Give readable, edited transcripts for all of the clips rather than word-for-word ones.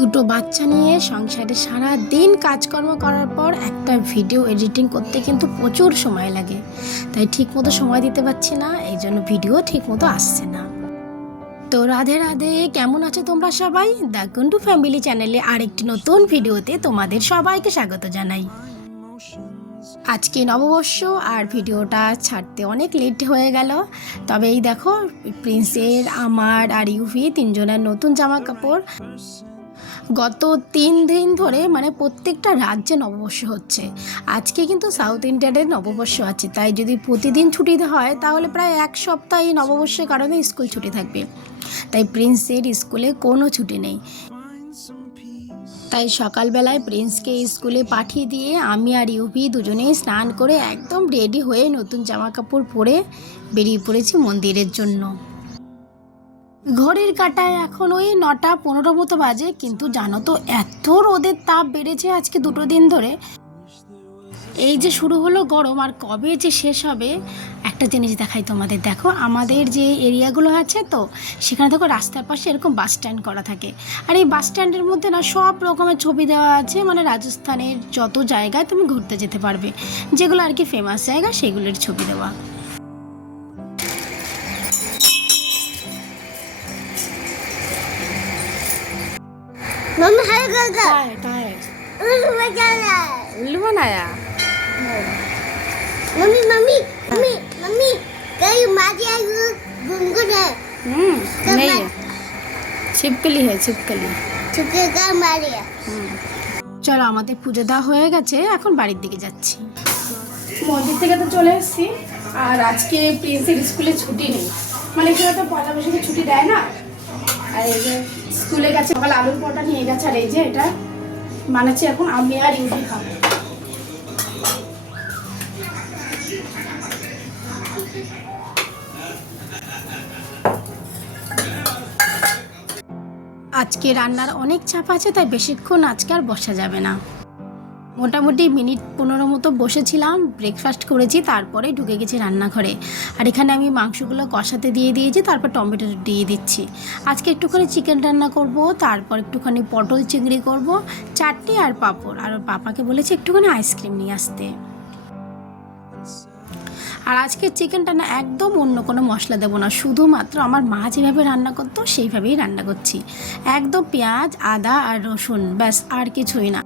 দুটো বাচ্চা নিয়ে সংসারে সারা দিন কাজকর্ম করার পর একটা ভিডিও এডিটিং করতে কিন্তু প্রচুর সময় লাগে, তাই ঠিকমতো সময় দিতে পারছি না, এই জন্য ভিডিও ঠিকমতো আসছে না। তো রাধে রাধে, কেমন আছো তোমরা সবাই? দ্য কুন্টু ফ্যামিলি চ্যানেলে আরেকটি নতুন ভিডিওতে তোমাদের সবাইকে স্বাগত জানাই। আজকে নববর্ষ আর ভিডিওটা ছাড়তে অনেক লেট হয়ে গেল। তবে এই দেখো, প্রিন্সের, আমার আর ইউভি তিনজনের নতুন জামা কাপড়। গত 3 দিন ধরে প্রত্যেকটা রাজ্যে নববর্ষ হচ্ছে। আজকে কিন্তু সাউথ ইন্ডিয়ানের নববর্ষ আছে, তাই যদি প্রতিদিন ছুটি হয় তাহলে প্রায় 1 সপ্তাহ এই নববর্ষের কারণে স্কুল ছুটি থাকবে। তাই প্রিন্সের স্কুলে কোনো ছুটি নেই। তাই সকালবেলায় প্রিন্সকে স্কুলে পাঠিয়ে দিয়ে আমি আর ইউভি দুজনেই স্নান করে একদম রেডি হয়ে নতুন জামা কাপড় পরে বেরিয়ে পড়েছি মন্দিরের জন্য। ঘড়ির কাঁটায় এখন ওই 9:15 মতো বাজে, কিন্তু জানো তো এত রোদের তাপ বেড়েছে আজকে 2 দিন ধরে। এই যে শুরু হলো গরম, আর কবে যে শেষ হবে। একটা জিনিস দেখাই তোমাদের, দেখো আমাদের যে এরিয়াগুলো আছে, তো সেখানে দেখো রাস্তার পাশে এরকম বাস স্ট্যান্ড করা থাকে। আর এই বাস স্ট্যান্ডের মধ্যে না সব রকমের ছবি দেওয়া আছে, রাজস্থানের যত জায়গায় তুমি ঘুরতে যেতে পারবে, যেগুলো আর কি ফেমাস জায়গা সেগুলোর ছবি দেওয়া। मम्मी हाय कर काय उल्लू बजाना उल्लू बनाया। मम्मी मम्मी मम्मी मम्मी कहीं माजी आई गुनगुन है नहीं है, छिपकली है, छिपकली। चुपके का मारिया। চলো, আমাদের পুজো দেওয়া হয়ে গেছে, এখন বাড়ির দিকে যাচ্ছি। মন্দির থেকে তো চলে এসেছি, আর আজকে প্রিন্সের স্কুলে ছুটি নেই, এখানে তো পয়লা বৈশাখে ছুটি দেয় না। আর এই যে স্কুলে গেছে, সকাল আলুর পরোটা নিয়ে গেছে, আর এই যে এটা বানাচ্ছি এখন আমি আর ইউভি খাবো। আজকে রান্নার অনেক চাপ আছে, তাই বেশিক্ষণ আজকে আর বসা যাবে না। মোটামুটি মিনিট 15 মতো বসেছিলাম, ব্রেকফাস্ট করেছি, তারপরে ঢুকে গেছি রান্নাঘরে। আর এখানে আমি মাংসগুলো কষাতে দিয়ে দিয়েছি, তারপর টমেটো দিয়ে দিচ্ছি। আজকে একটুখানি চিকেন রান্না করব, তারপর একটুখানি পটল চিংড়ি করব, চাটনি আর পাঁপড়। আর পাপাকে বলেছি একটুখানি আইসক্রিম নিয়ে আসতে। আর আজকে চিকেনটা না একদম অন্য কোনো মশলা দেবো না, শুধুমাত্র আমার মা যেভাবে রান্না করতো সেইভাবেই রান্না করছি। একদম পেঁয়াজ, আদা আর রসুন, ব্যাস, আর কিছুই না।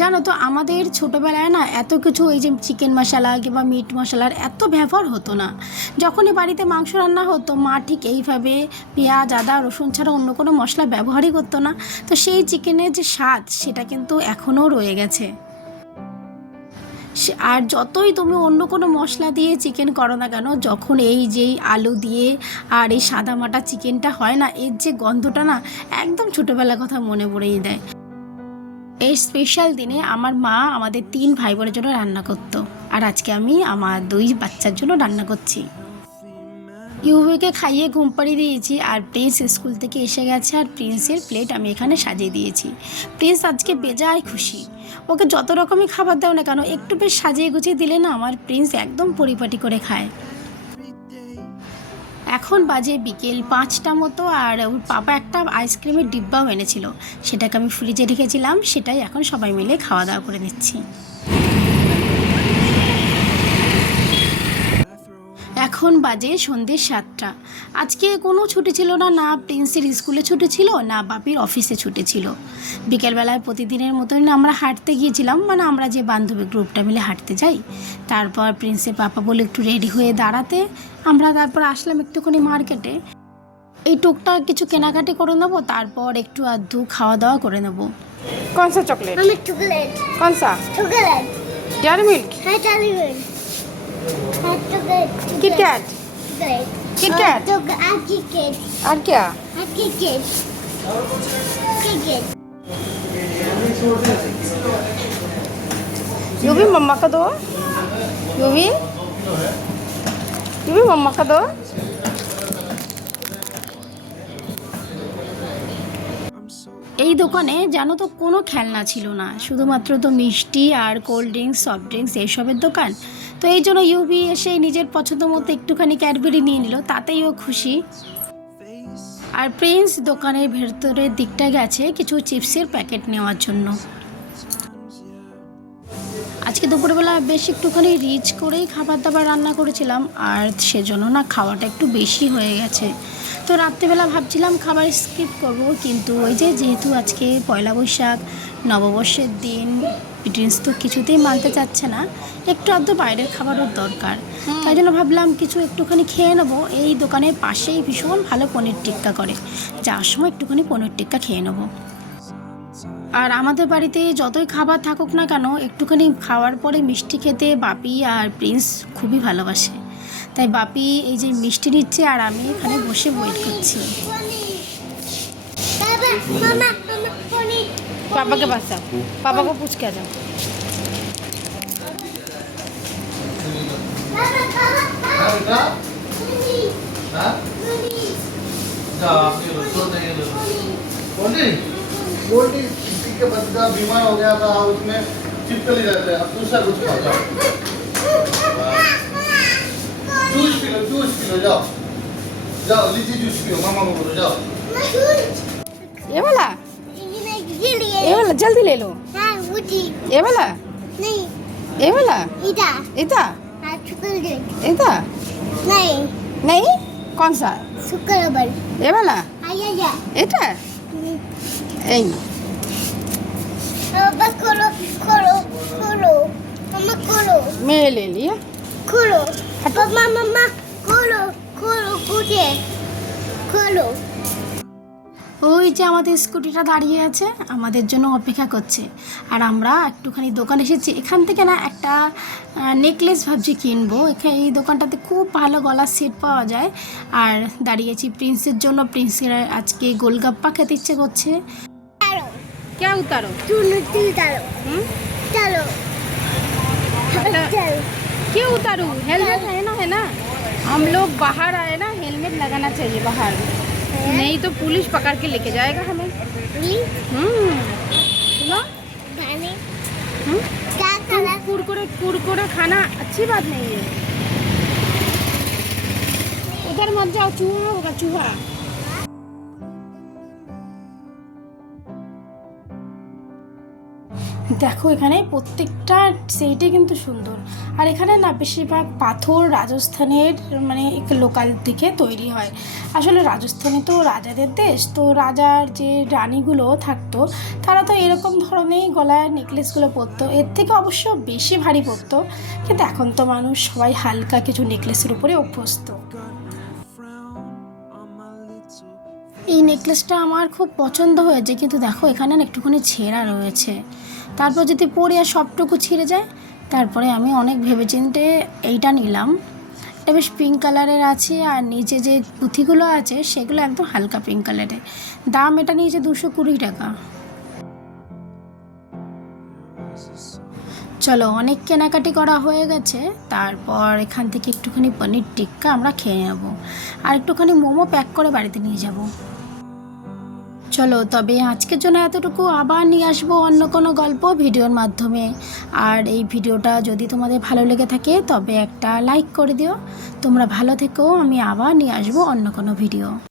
জানো তো আমাদের ছোটোবেলায় না এত কিছু, এই যে চিকেন মশলা কিংবা মিট মশলার এত ব্যবহার হতো না। যখনই বাড়িতে মাংস রান্না হতো, মা ঠিক এইভাবে পেঁয়াজ, আদা, রসুন ছাড়া অন্য কোনো মশলা ব্যবহারই করতো না। তো সেই চিকেনের যে স্বাদ, সেটা কিন্তু এখনও রয়ে গেছে। আর যতই তুমি অন্য কোনো মশলা দিয়ে চিকেন করো না কেন, যখন এই যেই আলু দিয়ে আর এই সাদামাটা চিকেনটা হয় না, এর যে গন্ধটা না, একদম ছোটোবেলার কথা মনে পড়েই দেয়। এই স্পেশাল দিনে আমার মা আমাদের 3 ভাই বোনের জন্য রান্না করতো, আর আজকে আমি আমার 2 বাচ্চার জন্য রান্না করছি। ইউভিকে খাইয়ে ঘুম পাড়িয়ে দিয়েছি, আর প্রিন্স স্কুল থেকে এসে গেছে, আর প্রিন্সের প্লেট আমি এখানে সাজিয়ে দিয়েছি। প্রিন্স আজকে বেজায় খুশি। ওকে যত রকমই খাবার দাও না কেন, একটু বেশ সাজিয়ে গুছিয়ে দিলে না আমার প্রিন্স একদম পরিপাটি করে খায়। এখন বাজে বিকেল 5টা মতো, আর ওর পাপা একটা আইসক্রিমের ডিব্বাও এনেছিল, সেটাকে আমি ফ্রিজে রেখেছিলাম, সেটাই এখন সবাই মিলে খাওয়া দাওয়া করে নিচ্ছি। এখন বাজে সন্ধ্যে 7টা। আজকে কোনো ছুটি ছিল না, না প্রিন্সের স্কুলে ছুটি ছিল, না বাপির অফিসে ছুটি ছিল। বিকেলবেলায় প্রতিদিনের মতোই না আমরা হাঁটতে গিয়েছিলাম, আমরা যে বান্ধবী গ্রুপটা মিলে হাঁটতে যাই। তারপর প্রিন্সের পাপা বলে একটু রেডি হয়ে দাঁড়াতে, আমরা তারপর আসলাম একটুখানি মার্কেটে। এই টুকটাক কিছু কেনাকাটি করে নেবো, তারপর একটু আধটু খাওয়া দাওয়া করে নেবো। कौन सा चॉकलेट? मम्मी चॉकलेट कौन सा? चॉकलेट डेयरी मिल्क, है चाली में है चॉकलेट किटकैट, किटकैट तो किटकैट और क्या? किटकैट किटकैट यू भी मम्मा का दो, यू भी मम्मा का दो। এই দোকানে জানো তো কোনো খেলনা ছিল না, শুধুমাত্র তো মিষ্টি আর কোল্ড ড্রিঙ্কস, সফট ড্রিঙ্কস এইসবের দোকান। তো এই জন্য ইউভি এসে নিজের পছন্দ মতো একটুখানি ক্যাডবেরি নিয়ে নিল, তাতেই ও খুশি। আর প্রিন্স দোকানের ভেতরের দিকটা গেছে কিছু চিপসের প্যাকেট নেওয়ার জন্য। আজকে দুপুরবেলা বেশ একটুখানি রিচ করেই খাবার দাবার রান্না করেছিলাম, আর সেজন্য না খাওয়াটা একটু বেশি হয়ে গেছে। তো রাত্রেবেলা ভাবছিলাম খাবার স্কিপ করব, কিন্তু ওই যেহেতু আজকে পয়লা বৈশাখ নববর্ষের দিন, প্রিন্স তো কিছুতেই মানতে চাচ্ছে না, একটু আধটু বাইরের খাবারও দরকার। তাই জন্য ভাবলাম কিছু একটুখানি খেয়ে নেবো। এই দোকানের পাশেই ভীষণ ভালো পনির টিক্কা করে, যাওয়ার সময় একটুখানি পনির টিক্কা খেয়ে নেবো। আর আমাদের বাড়িতে যতই খাবার থাকুক না কেন, একটুখানি খাওয়ার পরে মিষ্টি খেতে বাপি আর প্রিন্স খুবই ভালোবাসে। তাই বাপি এই যে মিষ্টি নিচ্ছে আর আমি এখানে বসে ওয়েট করছি। बाबा मामा मामा पनीर पापा के पास जाओ, पापा को पूछ के आ जाओ। बाबा बाबा पनीर पनीर गोल्डी किसी के बच्चे का बीमार हो गया था, उसमें चिपकली रहते हैं। अब दूसरा कुछ खाओ, जाओ जूस पी लो, जाओ जाओ लीची जूस पियो, मामा को बोलो जाओ। ये वाला जल्दी ले लो। हाँ मुझे ये वाला नहीं ये वाला इधर इता हाँ चॉकलेट इता नहीं नहीं, कौन सा? शुक्रवार ये वाला आया जा এটা এই बस खोलो खोलो खोलो मम्मा खोलो मैं ले लिया। खोलो मम्मा मम्मा खोलो खोलो पूछे खोलो। ওই যে আমাদের স্কুটিটা দাঁড়িয়ে আছে, আমাদের জন্য অপেক্ষা করছে। আর আমরা একটুখানি দোকান এসেছি, এখান থেকে না একটা নেকলেস ভাবছি কিনবো। এখানে এই দোকানটাতে খুব ভালো গলার সেট পাওয়া যায়। আর দাঁড়িয়েছি প্রিন্সের জন্য, প্রিন্সের আজকে গোলগাপ্পা খেতে ইচ্ছে করছে। चलो क्या उतारो? तू चलो चलो चलो। चलो क्यों उतारूँ? हेलमेट है ना हम लोग बाहर आए ना, हेलमेट लगाना चाहिए बाहर, नहीं तो पुलिस पकड़ के लेके जाएगा हमें। सुनो, खाने हम्म? क्या खाना कुरकुरे खाना अच्छी बात नहीं है। उधर मत जाओ, चूहा होगा चूहा। দেখো এখানে প্রত্যেকটা সেইটে কিন্তু সুন্দর। আর এখানে না বেশিরভাগ পাথর রাজস্থানের মানে লোকাল থেকে তৈরি হয়। আসলে রাজস্থানে তো রাজাদের দেশ, তো রাজার যে রানীগুলো থাকতো তারা তো এরকম ধরনের গলায় নেকলেসগুলো পরতো, এর থেকে অবশ্য বেশি ভারী পরতো। কিন্তু এখন তো মানুষ সবাই হালকা কিছু নেকলেসের উপরে অভ্যস্ত। এই নেকলেসটা আমার খুব পছন্দ হয়েছে, কিন্তু দেখো এখানে না একটুখানি ছেঁড়া রয়েছে। তারপর যদি পরে আর সবটুকু ছিঁড়ে যায়, তারপরে আমি অনেক ভেবেচিন্তে এইটা নিলাম। এটা বেশ পিঙ্ক কালারের আছে, আর নিচে যে পুঁথিগুলো আছে সেগুলো একদম হালকা পিঙ্ক কালারের। দাম এটা নিয়েছে 220 টাকা। চলো অনেক কেনাকাটি করা হয়ে গেছে, তারপর এখান থেকে একটুখানি পনির টিক্কা আমরা খেয়ে নেব, আর একটুখানি মোমো প্যাক করে বাড়িতে নিয়ে যাব। চলো তবে আজকের জন্য এতটুকু, আবার নিয়ে আসবো অন্য কোনো গল্প ভিডিওর মাধ্যমে। আর এই ভিডিওটা যদি তোমাদের ভালো লেগে থাকে তবে একটা লাইক করে দিও। তোমরা ভালো থেকো, আমি আবার নিয়ে আসবো অন্য কোনো ভিডিও।